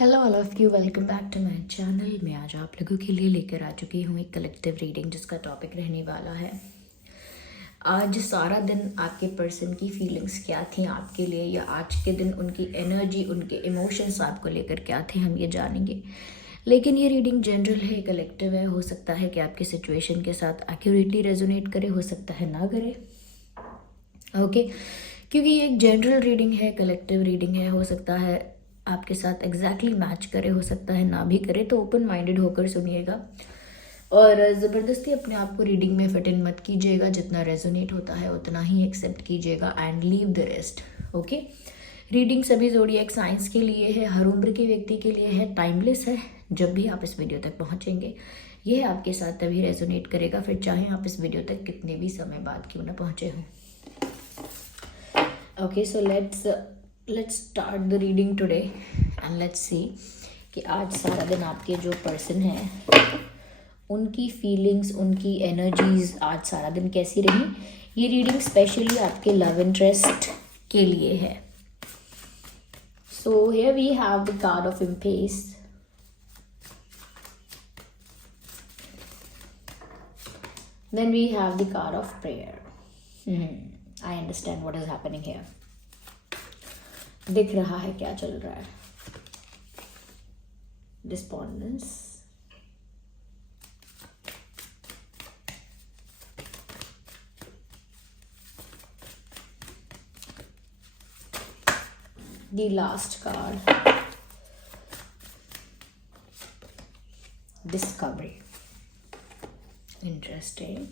Hello all of you, welcome back to my channel. मैं आज आप लोगों के लिए लेकर आ चुकी हूँ एक कलेक्टिव रीडिंग जिसका टॉपिक रहने वाला है आज सारा दिन आपके पर्सन की फीलिंग्स क्या थी आपके लिए, या आज के दिन उनकी एनर्जी, उनके इमोशंस आपको लेकर क्या थे, हम ये जानेंगे। लेकिन ये रीडिंग जनरल है, कलेक्टिव है। हो सकता है कि आपकी सिचुएशन के साथ एक्यूरेटली रेजोनेट करे, हो सकता है ना करे। ओके, क्योंकि ये एक जनरल रीडिंग है, कलेक्टिव रीडिंग है। हो सकता है आपके साथ एग्जैक्टली मैच करे, हो सकता है ना भी करे। तो ओपन माइंडेड होकर सुनिएगा और ज़बरदस्ती अपने आप को रीडिंग में फिट इन मत कीजिएगा। जितना रेजोनेट होता है उतना ही एक्सेप्ट कीजिएगा and leave the rest. Okay, reading सभी ज़ोडिएक साइंस के लिए है, हर उम्र के व्यक्ति के लिए है, टाइमलेस है। जब भी आप इस वीडियो तक पहुंचेंगे यह आपके साथ तभी रेजोनेट करेगा, फिर चाहे आप इस वीडियो तक कितने भी समय बाद क्यों ना पहुंचे हों। Okay, so let's start the reading today and let's see कि आज सारा दिन आपके जो पर्सन है उनकी फीलिंग्स, उनकी एनर्जीज आज सारा दिन कैसी रही। ये रीडिंग स्पेशली आपके लव इंटरेस्ट के लिए है। So here we have the card of empress, then we have the card of prayer. I understand what is happening here. दिख रहा है क्या चल रहा है। Despondence, the last card, discovery. Interesting.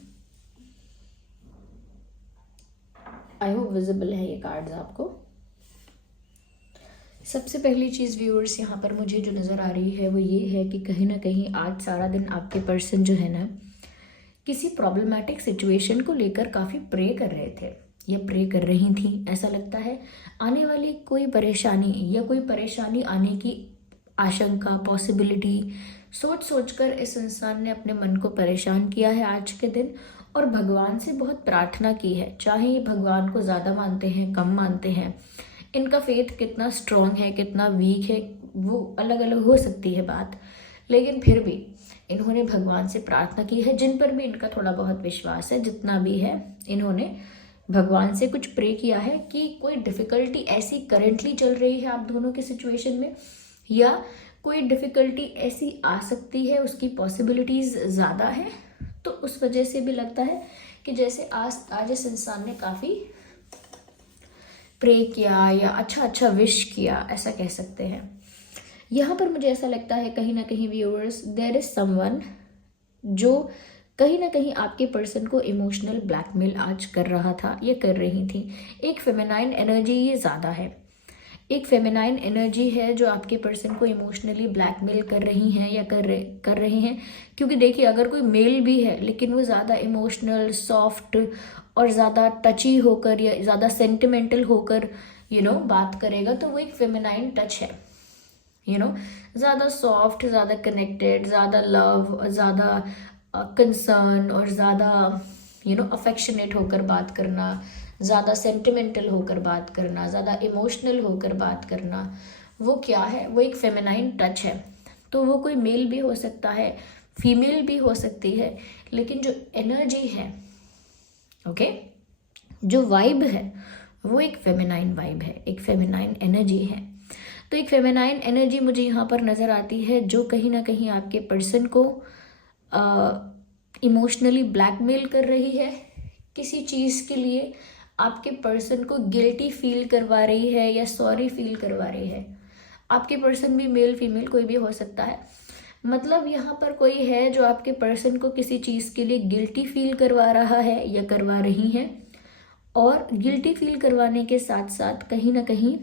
I hope visible है ये कार्ड्स आपको। सबसे पहली चीज़ व्यूअर्स यहाँ पर मुझे जो नज़र आ रही है वो ये है कि कहीं ना कहीं आज सारा दिन आपके पर्सन जो है ना किसी प्रॉब्लमैटिक सिचुएशन को लेकर काफ़ी प्रे कर रहे थे या प्रे कर रही थी। ऐसा लगता है आने वाली कोई परेशानी या कोई परेशानी आने की आशंका, पॉसिबिलिटी सोच सोच कर इस इंसान ने अपने मन को परेशान किया है आज के दिन, और भगवान से बहुत प्रार्थना की है। चाहे ये भगवान को ज़्यादा मानते हैं, कम मानते हैं, इनका फेथ कितना स्ट्रॉन्ग है, कितना वीक है, वो अलग अलग हो सकती है बात, लेकिन फिर भी इन्होंने भगवान से प्रार्थना की है। जिन पर भी इनका थोड़ा बहुत विश्वास है, जितना भी है, इन्होंने भगवान से कुछ प्रे किया है कि कोई डिफ़िकल्टी ऐसी करेंटली चल रही है आप दोनों की सिचुएशन में, या कोई डिफ़िकल्टी ऐसी आ सकती है, उसकी पॉसिबिलिटीज़ ज़्यादा है। तो उस वजह से भी लगता है कि जैसे आज इस इंसान ने काफ़ी प्रे किया या अच्छा विश किया, ऐसा कह सकते हैं। यहाँ पर मुझे ऐसा लगता है कहीं ना कहीं व्यूअर्स, देयर इज़ समवन जो कहीं ना कहीं आपके पर्सन को इमोशनल ब्लैकमेल आज कर रहा था या कर रही थी। एक फेमिनाइन एनर्जी ये ज़्यादा है, एक फेमिनाइन एनर्जी है जो आपके पर्सन को इमोशनली ब्लैकमेल कर रही हैं या कर रहे हैं। क्योंकि देखिए, अगर कोई मेल भी है लेकिन वो ज़्यादा इमोशनल, सॉफ्ट और ज़्यादा टची होकर या ज़्यादा सेंटिमेंटल होकर बात करेगा, तो वो एक फेमिनाइन टच है। ज़्यादा सॉफ्ट, ज़्यादा कनेक्टेड, ज़्यादा लव, ज़्यादा कंसर्न और ज़्यादा अफेक्शनेट होकर बात करना, ज़्यादा सेंटिमेंटल होकर बात करना, ज़्यादा इमोशनल होकर बात करना, वो क्या है? वो एक फेमिनाइन टच है। तो वो कोई मेल भी हो सकता है, फीमेल भी हो सकती है, लेकिन जो एनर्जी है, ओके, जो वाइब है, वो एक फेमिनाइन वाइब है, एक फेमिनाइन एनर्जी है। तो एक फेमिनाइन एनर्जी मुझे यहाँ पर नज़र आती है जो कहीं ना कहीं आपके पर्सन को इमोशनली ब्लैकमेल कर रही है किसी चीज़ के लिए, आपके पर्सन को गिल्टी फील करवा रही है या सॉरी फील करवा रही है। आपके पर्सन भी मेल फीमेल कोई भी हो सकता है। मतलब यहाँ पर कोई है जो आपके पर्सन को किसी चीज़ के लिए गिल्टी फील करवा रहा है या करवा रही है, और गिल्टी फील करवाने के साथ साथ कहीं ना कहीं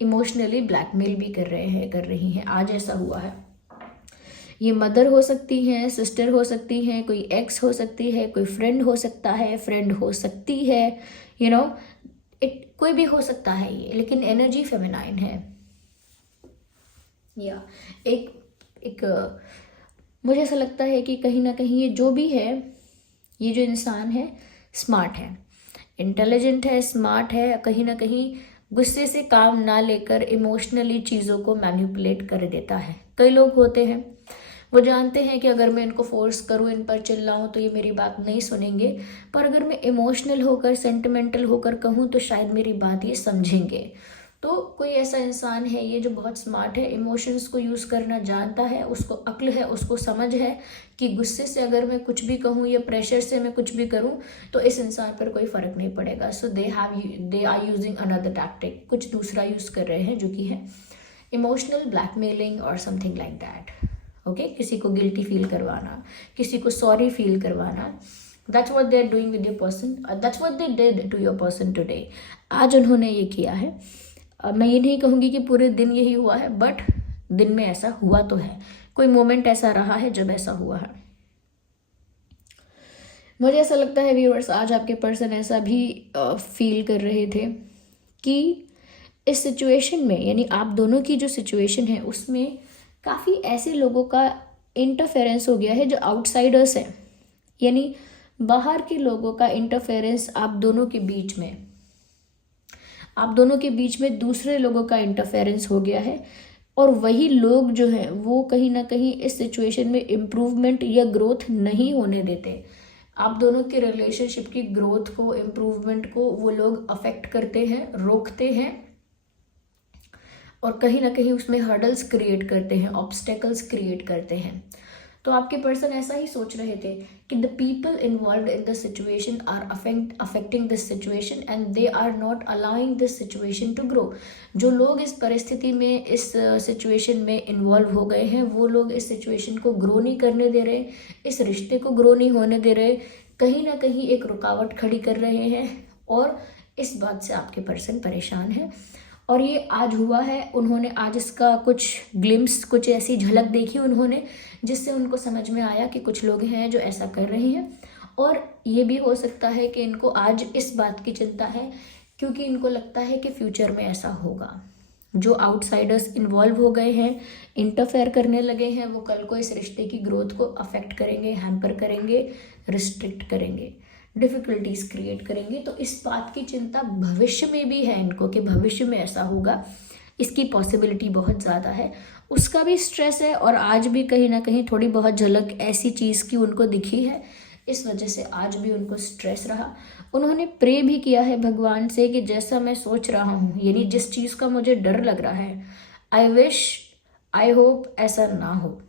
इमोशनली ब्लैकमेल भी कर रही हैं। आज ऐसा हुआ है। ये मदर हो सकती हैं, सिस्टर हो सकती हैं, कोई एक्स हो सकती है, कोई फ्रेंड हो सकता है, फ्रेंड हो सकती है, कोई भी हो सकता है ये, लेकिन एनर्जी फेमिनाइन है। या एक मुझे ऐसा लगता है कि कहीं ना कहीं ये जो भी है, ये जो इंसान है स्मार्ट है, इंटेलिजेंट है, स्मार्ट है, कहीं ना कहीं गुस्से से काम ना लेकर इमोशनली चीज़ों को मैनिपुलेट कर देता है। कई लोग होते हैं वो जानते हैं कि अगर मैं इनको फोर्स करूं, इन पर चिल्लाऊं तो ये मेरी बात नहीं सुनेंगे, पर अगर मैं इमोशनल होकर सेंटिमेंटल होकर कहूं तो शायद मेरी बात ये समझेंगे। तो कोई ऐसा इंसान है ये जो बहुत स्मार्ट है, इमोशंस को यूज़ करना जानता है, उसको अक्ल है, उसको समझ है कि गुस्से से अगर मैं कुछ भी कहूँ या प्रेशर से मैं कुछ भी करूँ तो इस इंसान पर कोई फ़र्क नहीं पड़ेगा। So they are using another tactic, कुछ दूसरा यूज़ कर रहे हैं जो कि है इमोशनल ब्लैकमेलिंग और समथिंग लाइक दैट। ओके, किसी को गिल्टी फील करवाना, किसी को सॉरी फील करवाना, that's what they are doing with your person, that's what they did to your person today. आज उन्होंने ये किया है। मैं ये नहीं कहूँगी कि पूरे दिन यही हुआ है, बट दिन में ऐसा हुआ तो है, कोई मोमेंट ऐसा रहा है जब ऐसा हुआ है। मुझे ऐसा लगता है व्यूअर्स, आज आपके पर्सन ऐसा भी फील कर रहे थे कि इस सिचुएशन में, यानी आप दोनों की जो सिचुएशन है उसमें काफ़ी ऐसे लोगों का इंटरफेरेंस हो गया है जो आउटसाइडर्स हैं, यानी बाहर के लोगों का इंटरफेरेंस आप दोनों के बीच में, आप दोनों के बीच में दूसरे लोगों का इंटरफेरेंस हो गया है। और वही लोग जो हैं वो कहीं ना कहीं इस सिचुएशन में इम्प्रूवमेंट या ग्रोथ नहीं होने देते। आप दोनों के रिलेशनशिप की ग्रोथ को, इम्प्रूवमेंट को वो लोग अफेक्ट करते हैं, रोकते हैं और कहीं ना कहीं उसमें हर्डल्स क्रिएट करते हैं, ऑब्स्टेकल्स क्रिएट करते हैं। तो आपके पर्सन ऐसा ही सोच रहे थे कि the people involve in the situation are affecting this situation and they are not allowing this situation to grow. जो लोग इस परिस्थिति में, इस सिचुएशन में इन्वॉल्व हो गए हैं, वो लोग इस सिचुएशन को ग्रो नहीं करने दे रहे, इस रिश्ते को ग्रो नहीं होने दे रहे, कहीं ना कहीं एक रुकावट खड़ी कर रहे हैं। और इस बात से आपके पर्सन परेशान है और ये आज हुआ है। उन्होंने आज इसका कुछ ग्लिम्स, कुछ ऐसी झलक देखी उन्होंने जिससे उनको समझ में आया कि कुछ लोग हैं जो ऐसा कर रहे हैं। और ये भी हो सकता है कि इनको आज इस बात की चिंता है क्योंकि इनको लगता है कि फ्यूचर में ऐसा होगा। जो आउटसाइडर्स इन्वॉल्व हो गए हैं, इंटरफेयर करने लगे हैं, वो कल को इस रिश्ते की ग्रोथ को अफेक्ट करेंगे, हैम्पर करेंगे, रिस्ट्रिक्ट करेंगे, डिफ़िकल्टीज क्रिएट करेंगे। तो इस बात की चिंता भविष्य में भी है इनको कि भविष्य में ऐसा होगा, इसकी पॉसिबिलिटी बहुत ज़्यादा है। उसका भी स्ट्रेस है और आज भी कहीं ना कहीं थोड़ी बहुत झलक ऐसी चीज़ की उनको दिखी है, इस वजह से आज भी उनको स्ट्रेस रहा। उन्होंने प्रे भी किया है भगवान से कि जैसा मैं सोच रहा हूँ, यानी जिस चीज़ का मुझे डर लग रहा है, आई विश, आई होप ऐसा ना हो।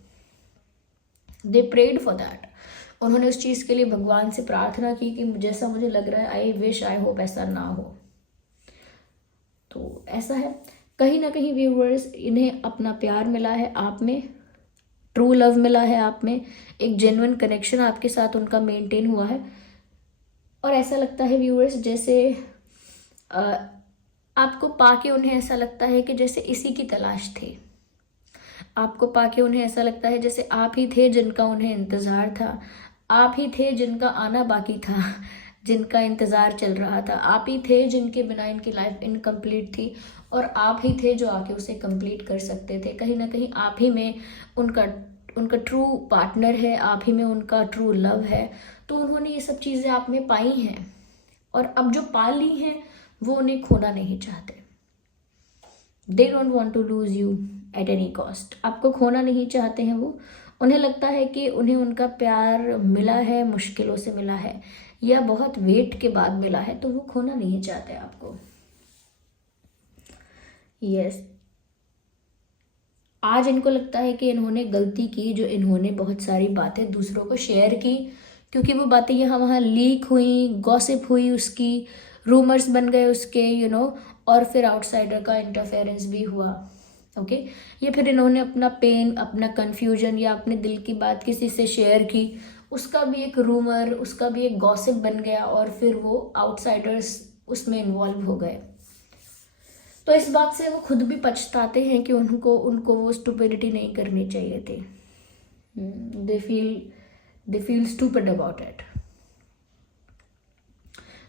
दे प्रेड फॉर दैट। उन्होंने उस चीज़ के लिए भगवान से प्रार्थना की कि जैसा मुझे लग रहा है, आई विश, आई होप ऐसा ना हो। तो ऐसा है, कहीं ना कहीं व्यूवर्स, इन्हें अपना प्यार मिला है आप में, ट्रू लव मिला है आप में, एक जेन्युइन कनेक्शन आपके साथ उनका मेंटेन हुआ है। और ऐसा लगता है व्यूवर्स जैसे आपको पाके उन्हें ऐसा लगता है कि जैसे इसी की तलाश थी। आपको पाके उन्हें ऐसा लगता है जैसे आप ही थे जिनका उन्हें इंतज़ार था, आप ही थे जिनका आना बाकी था, जिनका इंतज़ार चल रहा था, आप ही थे जिनके बिना इनकी लाइफ इनकम्प्लीट थी और आप ही थे जो आके उसे कंप्लीट कर सकते थे। कहीं ना कहीं आप ही में उनका ट्रू पार्टनर है, आप ही में उनका ट्रू लव है। तो उन्होंने ये सब चीज़ें आप में पाई हैं और अब जो पा ली हैं वो उन्हें खोना नहीं चाहते। They don't want to lose you at any cost. आपको खोना नहीं चाहते हैं वो। उन्हें लगता है कि उन्हें उनका प्यार मिला है, मुश्किलों से मिला है या बहुत वेट के बाद मिला है, तो वो खोना नहीं चाहते आपको। यस, आज इनको लगता है कि इन्होंने गलती की जो इन्होंने बहुत सारी बातें दूसरों को शेयर की, क्योंकि वो बातें यहाँ वहाँ लीक हुई, गॉसिप हुई, उसकी रूमर्स बन गए उसके, और फिर आउटसाइडर का इंटरफेरेंस भी हुआ। ओके, ये फिर इन्होंने अपना पेन, अपना कन्फ्यूजन या अपने दिल की बात किसी से शेयर की, उसका भी एक रूमर, उसका भी एक गॉसिप बन गया और फिर वो आउटसाइडर्स उसमें इन्वॉल्व हो गए। तो इस बात से वो खुद भी पछताते हैं कि उनको वो स्टुपिडिटी नहीं करनी चाहिए थी। They feel stupid about it.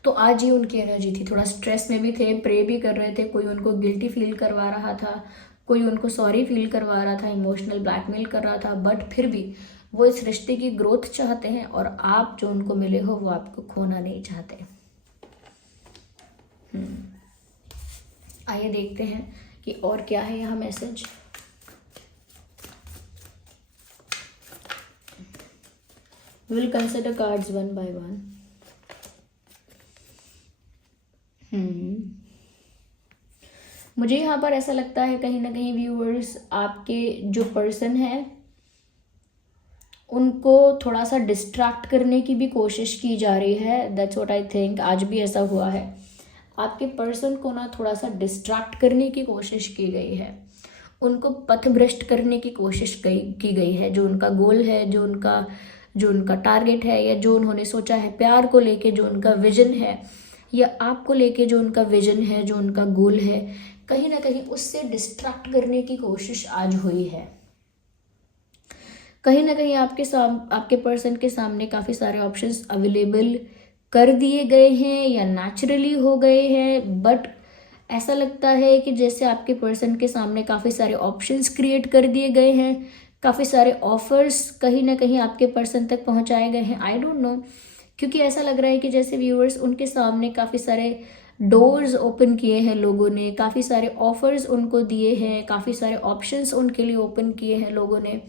तो आज ही उनकी एनर्जी थी, थोड़ा स्ट्रेस में भी थे, प्रे भी कर रहे थे, कोई उनको गिल्टी फील करवा रहा था, कोई उनको सॉरी फील करवा रहा था, इमोशनल ब्लैकमेल कर रहा था, बट फिर भी वो इस रिश्ते की ग्रोथ चाहते हैं और आप जो उनको मिले हो वो आपको खोना नहीं चाहते। आइए देखते हैं कि और क्या है यहाँ message. Will consider cards one by one. मुझे यहाँ पर ऐसा लगता है कहीं ना कहीं व्यूअर्स, आपके जो पर्सन है उनको थोड़ा सा डिस्ट्रैक्ट करने की भी कोशिश की जा रही है। That's what I think. आज भी ऐसा हुआ है, आपके पर्सन को ना थोड़ा सा डिस्ट्रैक्ट करने की कोशिश की गई है, उनको पथभ्रष्ट करने की कोशिश की गई है। जो उनका गोल है, जो उनका टारगेट है, या जो उन्होंने सोचा है प्यार को लेके, जो उनका विजन है, या आपको लेके जो उनका विजन है, जो उनका गोल है, कहीं ना कहीं उससे डिस्ट्रैक्ट करने की कोशिश आज हुई है। कहीं ना कहीं आपके पर्सन के सामने काफ़ी सारे ऑप्शंस अवेलेबल कर दिए गए हैं या नेचुरली हो गए हैं, बट ऐसा लगता है कि जैसे आपके पर्सन के सामने काफ़ी सारे ऑप्शंस क्रिएट कर दिए गए हैं, काफ़ी सारे ऑफर्स कहीं ना कहीं आपके पर्सन तक पहुंचाए गए हैं। आई डोंट नो, क्योंकि ऐसा लग रहा है कि जैसे व्यूअर्स, उनके सामने काफ़ी सारे डोर्स ओपन किए हैं लोगों ने, काफ़ी सारे ऑफर्स उनको दिए हैं, काफ़ी सारे ऑप्शंस उनके लिए ओपन किए हैं लोगों ने।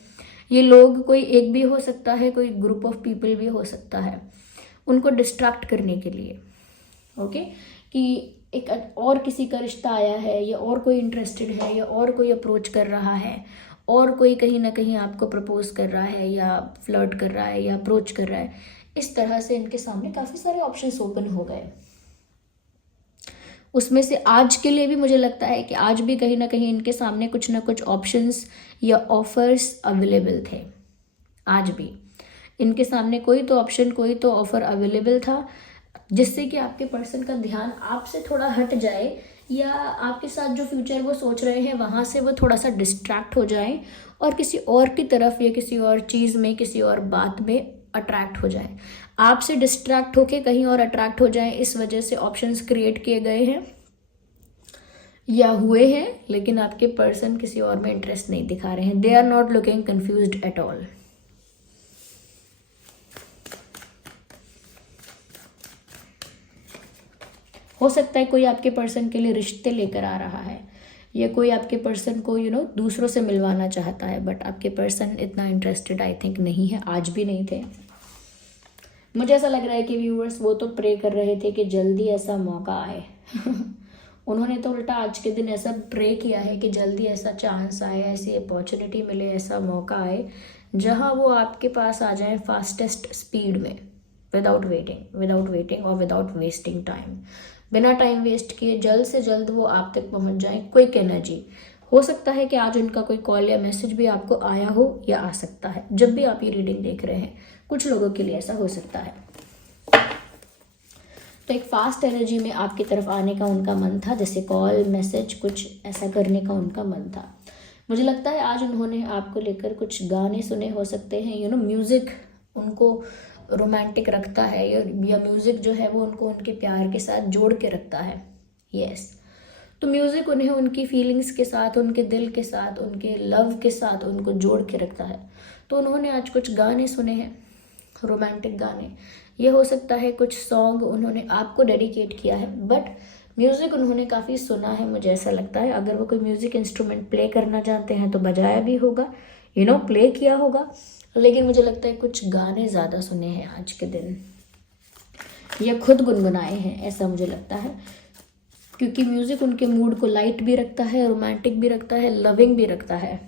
ये लोग कोई एक भी हो सकता है, कोई ग्रुप ऑफ पीपल भी हो सकता है, उनको डिस्ट्रैक्ट करने के लिए। ओके, कि एक और किसी का रिश्ता आया है, या और कोई इंटरेस्टेड है, या और कोई अप्रोच कर रहा है, और कोई कहीं ना कहीं आपको प्रपोज कर रहा है, या फ्लर्ट कर रहा है, या अप्रोच कर रहा है। इस तरह से इनके सामने काफ़ी सारे ऑप्शंस ओपन हो गए। उसमें से आज के लिए भी मुझे लगता है कि आज भी कहीं ना कहीं इनके सामने कुछ ना कुछ ऑप्शंस या ऑफर्स अवेलेबल थे। आज भी इनके सामने कोई तो ऑप्शन, कोई तो ऑफर अवेलेबल था, जिससे कि आपके पर्सन का ध्यान आपसे थोड़ा हट जाए, या आपके साथ जो फ्यूचर वो सोच रहे हैं वहाँ से वो थोड़ा सा डिस्ट्रैक्ट हो जाए, और किसी और की तरफ या किसी और चीज़ में, किसी और बात में अट्रैक्ट हो जाए। आपसे डिस्ट्रैक्ट होके कहीं और अट्रैक्ट हो जाए, इस वजह से ऑप्शंस क्रिएट किए गए हैं या हुए हैं। लेकिन आपके पर्सन किसी और में इंटरेस्ट नहीं दिखा रहे हैं। They are not looking confused at all. हो सकता है कोई आपके पर्सन के लिए रिश्ते लेकर आ रहा है, या कोई आपके पर्सन को दूसरों से मिलवाना चाहता है, बट आपके पर्सन इतना इंटरेस्टेड आई थिंक नहीं है, आज भी नहीं थे। मुझे ऐसा लग रहा है कि व्यूअर्स वो तो प्रे कर रहे थे कि जल्दी ऐसा मौका आए उन्होंने तो उल्टा आज के दिन ऐसा प्रे किया है कि जल्दी ऐसा चांस आए, ऐसी अपॉर्चुनिटी मिले, ऐसा मौका आए जहां वो आपके पास आ जाएं फास्टेस्ट स्पीड में, विदाउट वेटिंग और विदाउट वेस्टिंग टाइम। बिना टाइम वेस्ट किए जल्द से जल्द वो आप तक पहुंच जाए। Quick energy. हो सकता है कि आज उनका कोई कॉल या मैसेज भी आपको आया हो, या आ सकता है जब भी आप ये रीडिंग देख रहे हैं। कुछ लोगों के लिए ऐसा हो सकता है। तो एक फास्ट एनर्जी में आपकी तरफ आने का उनका मन था, जैसे कॉल, मैसेज, कुछ ऐसा करने का उनका मन था। मुझे लगता है आज उन्होंने आपको लेकर कुछ गाने सुने हो सकते हैं। म्यूज़िक उनको रोमांटिक रखता है, या म्यूज़िक जो है वो उनको उनके प्यार के साथ जोड़ के रखता है। यस, तो म्यूज़िक उन्हें उनकी फीलिंग्स के साथ, उनके दिल के साथ, उनके लव के साथ उनको जोड़ के रखता है। तो उन्होंने आज कुछ गाने सुने हैं, रोमांटिक गाने। ये हो सकता है कुछ सॉन्ग उन्होंने आपको डेडिकेट किया है, बट म्यूज़िक उन्होंने काफ़ी सुना है, मुझे ऐसा लगता है। अगर वो कोई म्यूज़िक इंस्ट्रूमेंट प्ले करना चाहते हैं तो बजाया भी होगा, प्ले किया होगा। लेकिन मुझे लगता है कुछ गाने ज़्यादा सुने हैं आज के दिन, या खुद गुनगुनाए हैं, ऐसा मुझे लगता है। क्योंकि म्यूज़िक उनके मूड को लाइट भी रखता है, रोमांटिक भी रखता है, लविंग भी रखता है।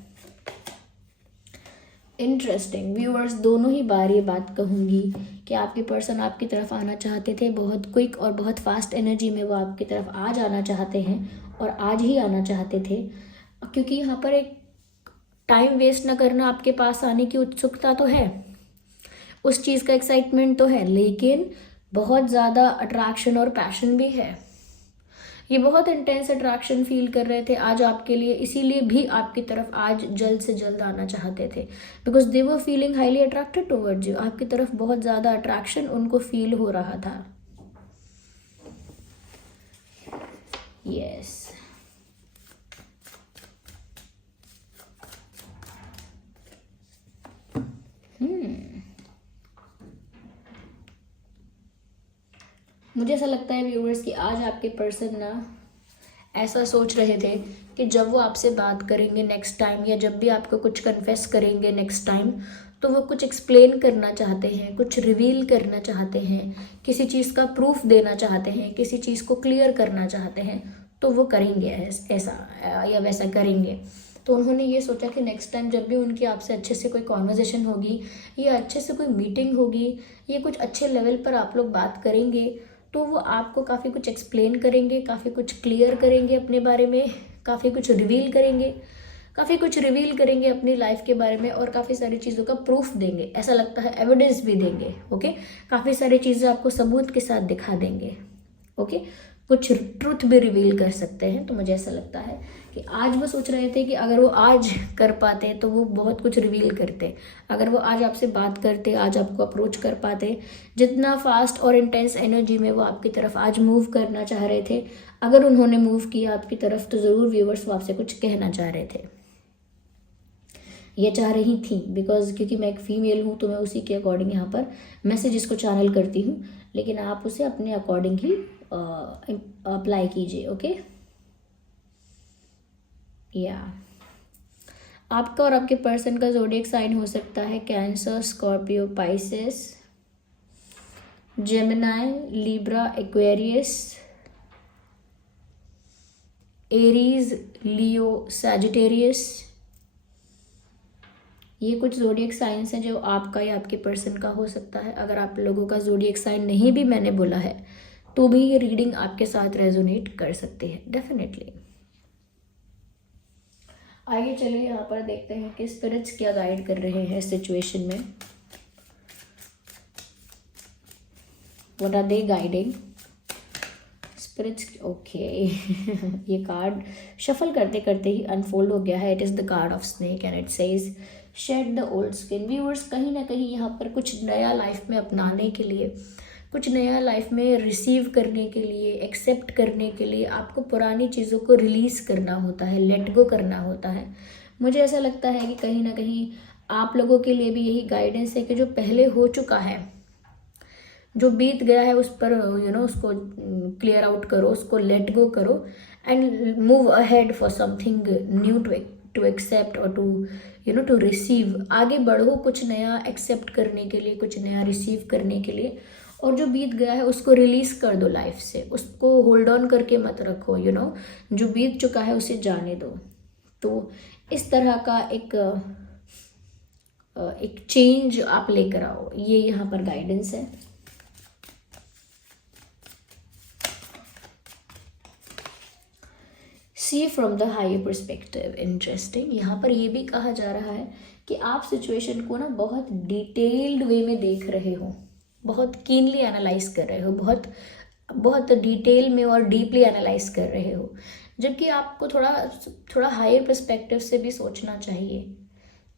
इंटरेस्टिंग व्यूअर्स, दोनों ही बार ये बात कहूँगी कि आपके पर्सन आपकी तरफ आना चाहते थे, बहुत क्विक और बहुत फास्ट एनर्जी में वो आपकी तरफ आज आना चाहते हैं, और आज ही आना चाहते थे। क्योंकि यहाँ पर एक टाइम वेस्ट ना करना, आपके पास आने की उत्सुकता तो है, उस चीज़ का एक्साइटमेंट तो है, लेकिन बहुत ज़्यादा अट्रैक्शन और पैशन भी है। ये बहुत इंटेंस अट्रैक्शन फील कर रहे थे आज आपके लिए, इसीलिए भी आपकी तरफ आज जल्द से जल्द आना चाहते थे। Because they were feeling highly attracted towards you. आपकी तरफ बहुत ज़्यादा अट्रैक्शन उनको फील हो रहा था। यस, मुझे ऐसा लगता है व्यूअर्स कि आज आपके पर्सन ना ऐसा सोच रहे थे कि जब वो आपसे बात करेंगे नेक्स्ट टाइम, या जब भी आपको कुछ कन्फेस करेंगे नेक्स्ट टाइम, तो वो कुछ एक्सप्लेन करना चाहते हैं, कुछ रिवील करना चाहते हैं, किसी चीज़ का प्रूफ देना चाहते हैं, किसी चीज़ को क्लियर करना चाहते हैं, तो वो करेंगे ऐसा या वैसा करेंगे। तो उन्होंने ये सोचा कि नेक्स्ट टाइम जब भी उनकी आपसे अच्छे से कोई कॉन्वर्जेसन होगी, या अच्छे से कोई मीटिंग होगी, या कुछ अच्छे लेवल पर आप लोग बात करेंगे, तो वो आपको काफ़ी कुछ एक्सप्लेन करेंगे, काफ़ी कुछ क्लियर करेंगे अपने बारे में, काफ़ी कुछ रिवील करेंगे अपनी लाइफ के बारे में, और काफ़ी सारी चीज़ों का प्रूफ देंगे, ऐसा लगता है एविडेंस भी देंगे। ओके, काफ़ी सारी चीज़ें आपको सबूत के साथ दिखा देंगे। ओके, कुछ ट्रुथ भी रिवील कर सकते हैं। तो मुझे ऐसा लगता है कि आज वो सोच रहे थे कि अगर वो आज कर पाते तो वो बहुत कुछ रिवील करते, अगर वो आज आपसे बात करते, आज आपको अप्रोच कर पाते, जितना फास्ट और इंटेंस एनर्जी में वो आपकी तरफ आज मूव करना चाह रहे थे, अगर उन्होंने मूव किया आपकी तरफ, तो ज़रूर व्यूवर्स वो आपसे कुछ कहना चाह रहे थे, ये चाह रही थी। बिकॉज क्योंकि मैं एक फ़ीमेल हूँ, तो मैं उसी के अकॉर्डिंग यहाँ पर मैसेजेस को चैनल करती हूँ, लेकिन आप उसे अपने अकॉर्डिंग ही अप्लाई कीजिए। ओके, या आपका और आपके पर्सन का ज़ोडिएक साइन हो सकता है Cancer, Scorpio, Pisces, Gemini, Libra, Aquarius, Aries, Leo, Sagittarius. ये कुछ ज़ोडिएक साइंस हैं जो आपका या आपके पर्सन का हो सकता है। अगर आप लोगों का ज़ोडिएक साइन नहीं भी मैंने बोला है, तो भी ये रीडिंग आपके साथ रेजोनेट कर सकती है डेफिनेटली। आइए चलिए यहाँ पर देखते हैं कि स्पिरिट्स क्या गाइड कर रहे हैं सिचुएशन में। What are they guiding spirits? Okay ये कार्ड शफल करते करते ही अनफोल्ड हो गया है। It is the card of snake and it says shed the old skin. Viewers, कहीं ना कहीं यहाँ पर कुछ नया लाइफ में अपनाने के लिए, कुछ नया लाइफ में रिसीव करने के लिए, एक्सेप्ट करने के लिए आपको पुरानी चीज़ों को रिलीज़ करना होता है, लेट गो करना होता है। मुझे ऐसा लगता है कि कहीं ना कहीं आप लोगों के लिए भी यही गाइडेंस है कि जो पहले हो चुका है, जो बीत गया है, उस पर उसको क्लियर आउट करो, उसको लेट गो करो and move ahead for something new to accept और टू रिसीव। आगे बढ़ो कुछ नया एक्सेप्ट करने के लिए, कुछ नया रिसीव करने के लिए। और जो बीत गया है उसको रिलीज कर दो लाइफ से, उसको होल्ड ऑन करके मत रखो। जो बीत चुका है उसे जाने दो। तो इस तरह का एक चेंज आप लेकर आओ, ये यहाँ पर गाइडेंस है। See from the higher perspective. Interesting, यहाँ पर ये भी कहा जा रहा है कि आप सिचुएशन को ना बहुत डिटेल्ड वे में देख रहे हो, बहुत कीनली एनालाइज कर रहे हो, बहुत डिटेल में और डीपली एनालाइज कर रहे हो। जबकि आपको थोड़ा हायर पर्सपेक्टिव से भी सोचना चाहिए,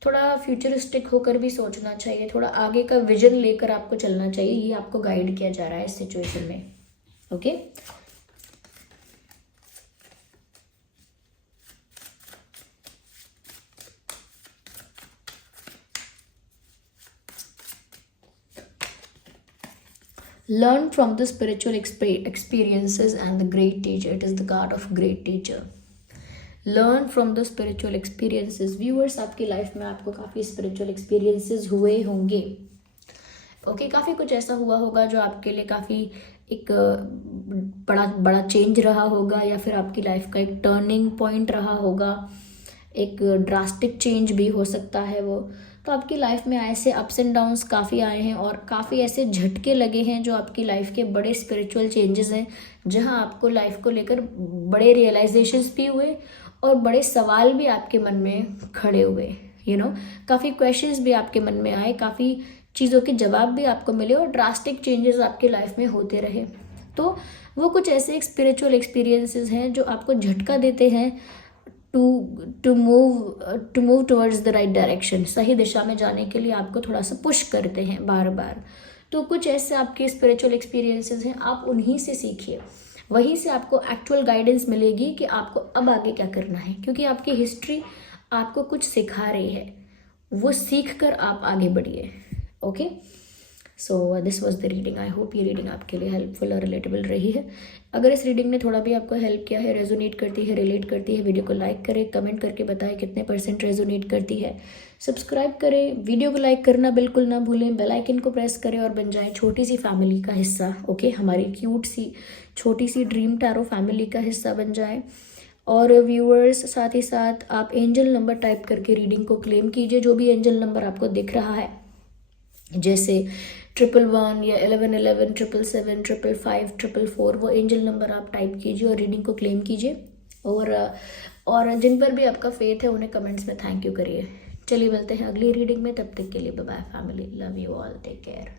थोड़ा फ्यूचरिस्टिक होकर भी सोचना चाहिए, थोड़ा आगे का विजन लेकर आपको चलना चाहिए। ये आपको गाइड किया जा रहा है इस सिचुएशन में। Okay, learn from the spiritual experiences and the great teacher. It is the card of great teacher. Learn from the spiritual experiences. Viewers, आपकी लाइफ में आपको काफ़ी spiritual experiences हुए होंगे। ओके, काफ़ी कुछ ऐसा हुआ होगा जो आपके लिए काफ़ी एक बड़ा चेंज रहा होगा, या फिर आपकी लाइफ का एक टर्निंग पॉइंट रहा होगा, एक ड्रास्टिक चेंज भी हो सकता है वो। तो आपकी लाइफ में ऐसे अप्स एंड डाउन्स काफ़ी आए हैं, और काफ़ी ऐसे झटके लगे हैं जो आपकी लाइफ के बड़े स्पिरिचुअल चेंजेस हैं, जहां आपको लाइफ को लेकर बड़े रियलाइजेशंस भी हुए और बड़े सवाल भी आपके मन में खड़े हुए। काफ़ी क्वेश्चंस भी आपके मन में आए, काफ़ी चीज़ों के जवाब भी आपको मिले, और ड्रास्टिक चेंजेस आपकी लाइफ में होते रहे। तो वो कुछ ऐसे स्पिरिचुअल एक्सपीरियंसेस हैं जो आपको झटका देते हैं to move towards the right direction. सही दिशा में जाने के लिए आपको थोड़ा सा पुश करते हैं बार बार। तो कुछ ऐसे आपके स्पिरिचुअल एक्सपीरियंसेस हैं, आप उन्हीं से सीखिए, वहीं से आपको एक्चुअल गाइडेंस मिलेगी कि आपको अब आगे क्या करना है। क्योंकि आपकी हिस्ट्री आपको कुछ सिखा रही है, वो सीख कर आप आगे बढ़िए। Okay, so this was the reading. I hope ये रीडिंग आपके लिए हेल्पफुल और रिलेटेबल रही है। अगर इस रीडिंग ने थोड़ा भी आपको हेल्प किया है, रेजोनेट करती है, रिलेट करती है, वीडियो को लाइक करें, कमेंट करके बताएं कितने % रेजोनेट करती है, सब्सक्राइब करें, वीडियो को लाइक करना बिल्कुल ना भूलें, बेल आइकन को प्रेस करें और बन जाएं छोटी सी फैमिली का हिस्सा। ओके, हमारी क्यूट सी छोटी सी ड्रीम टैरो फैमिली का हिस्सा बन जाएं। और व्यूअर्स, साथ ही साथ आप एंजल नंबर टाइप करके रीडिंग को क्लेम कीजिए। जो भी एंजल नंबर आपको दिख रहा है, जैसे 111 या 1111, 777, 555, 444, वो एंजल नंबर आप टाइप कीजिए और रीडिंग को क्लेम कीजिए। और जिन पर भी आपका फेथ है उन्हें कमेंट्स में थैंक यू करिए। चलिए मिलते हैं अगली रीडिंग में, तब तक के लिए bye bye family, love you all, take care.